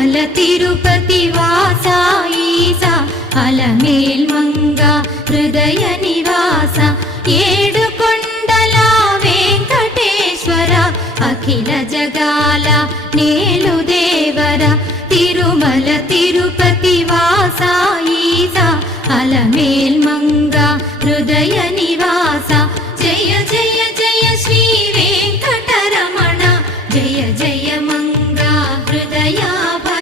తిరుమల తిరుపతి వాసా ఈసా అలమేల్మంగ హృదయ నివాస ఏడు కొండల వెంకటేశ్వర అఖిల జగాల నేలు దేవర